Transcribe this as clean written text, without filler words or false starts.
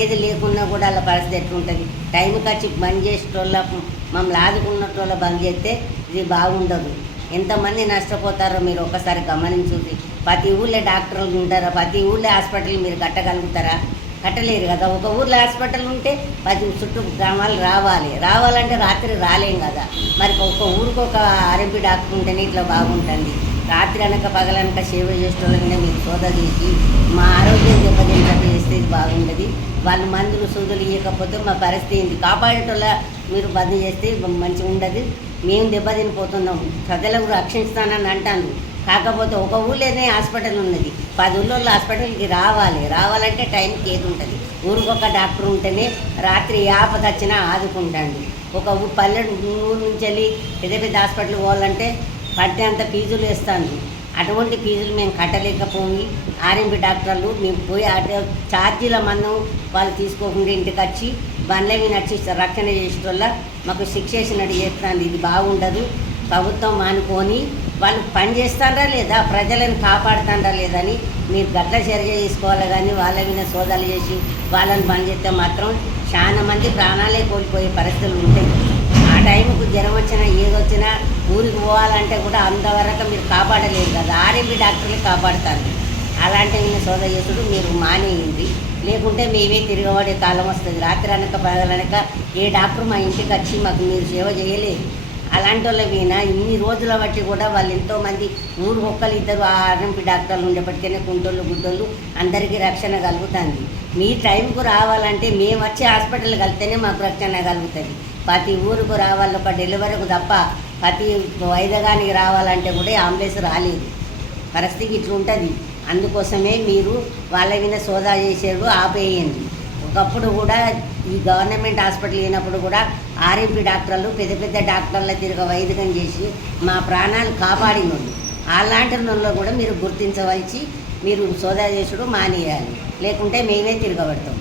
ఏది లేకున్నా కూడా వాళ్ళ పరిస్థితి ఎట్లుంటుంది. టైంకి వచ్చి బంద్ చేసేటోళ్ళ మమ్మల్ని ఆదుకున్నటోళ్ళ బంద్ చేస్తే ఇది బాగుండదు. ఎంతమంది నష్టపోతారో మీరు ఒకసారి గమనించుంది. ప్రతి ఊళ్ళో డాక్టర్లు ఉంటారా? ప్రతి ఊళ్ళో హాస్పిటల్ మీరు కట్టగలుగుతారా? కట్టలేరు కదా. ఒక ఊర్లో హాస్పిటల్ ఉంటే 10 చుట్టూ గ్రామాలు రావాలంటే రాత్రి రాలేం కదా. మరి ఒక ఊరికి ఒక ఆర్ఎంపీ డాక్టర్ ఉంటేనే ఇట్లా బాగుంటుంది. రాత్రి అనక పగలనక సేవ చేసేటోళ్ళనే మీరు సోదా చేసి మా ఆరోగ్యం దెబ్బతింటట్టు చేస్తే ఇది బాగుంటుంది. వాళ్ళు మందులు సూదులు ఇవ్వకపోతే మా పరిస్థితి ఏంటి? కాపాడేటోళ్ళ మీరు బంద్ చేస్తే మంచిగా ఉండదు. మేము దెబ్బతినిపోతున్నాం. ప్రజలకు రక్షిస్తానని అంటాను. కాకపోతే ఒక ఊళ్ళోనే హాస్పిటల్ ఉన్నది. 10 ఊళ్ళో హాస్పిటల్కి రావాలంటే టైంకి ఏది ఉంటుంది. ఊరికొక డాక్టర్ ఉంటేనే రాత్రి ఆపద వచ్చినా ఆదుకుంటాండి. ఒక ఊరు నుంచి వెళ్ళి పెద్ద హాస్పిటల్కి పోవాలంటే పడితే అంత ఫీజులు వేస్తాను. అటువంటి ఫీజులు మేము కట్టలేకపోయి ఆర్ఎంపీ డాక్టర్లు మేము పోయి ఛార్జీల మందం వాళ్ళు తీసుకోకుండా ఇంటికి వచ్చి బండ్ల మీద వచ్చి రక్షణ చేసే వల్ల మాకు శిక్షేసినట్టు చేస్తాను. ఇది బాగుండదు. ప్రభుత్వం మానుకొని వాళ్ళు పని చేస్తారా లేదా, ప్రజలను కాపాడుతారా లేదని మీరు గట్ల చర్య తీసుకోవాలి. కానీ వాళ్ళ మీద సోదాలు చేసి వాళ్ళని బంద్ చేస్తే మాత్రం చాలా మంది ప్రాణాలే కోల్పోయే పరిస్థితులు ఉంటాయి. ఆ టైంకు జ్వరం వచ్చినా ఏదొచ్చినా ఊరికి పోవాలంటే కూడా అంతవరకు మీరు కాపాడలేరు కదా. ఆర్ఎంపీ డాక్టర్లు కాపాడుతారు. అలాంటి మీద సోదా చేసుడు మీరు మానేయండి. లేకుంటే మేమే తిరగబడే కాలం వస్తుంది. రాత్రి అనక పగలనక ఏ డాక్టర్ మా ఇంటికి వచ్చి మాకు మీరు సేవ చేయలేదు. అలాంటి వాళ్ళ మీద ఇన్ని రోజుల బట్టి కూడా వాళ్ళు ఎంతోమంది ఊరు ఒక్కరు ఇద్దరు ఆర్ఎంపీ డాక్టర్లు ఉండేప్పటికైనా కుంటోళ్ళు గుడ్డోళ్ళు అందరికీ రక్షణ కలుగుతుంది. మీ టైంకు రావాలంటే మేము వచ్చి హాస్పిటల్ కలిస్తేనే మాకు రక్షణ కలుగుతుంది. ప్రతి ఊరుకు రావాలి. ఒక డెలివరీకు తప్ప ప్రతి వైద్యగానికి రావాలంటే కూడా అంబులెన్స్ రాలేదు. పరిస్థితి ఇట్లుంటుంది. అందుకోసమే మీరు వాళ్ళ మీద సోదా చేసేడు ఆపేయండి. ఒకప్పుడు కూడా ఈ గవర్నమెంట్ హాస్పిటల్ అయినప్పుడు కూడా ఆర్ఎంపీ డాక్టర్లు పెద్ద డాక్టర్ల తిరిగి వైద్యం చేసి మా ప్రాణాలు కాపాడిన వాళ్ళు. అలాంటి వాళ్ళు కూడా మీరు గుర్తించవలసి మీరు సోదా చేసుడు మానేయాలి. లేకుంటే మేమే తిరగబడతాం.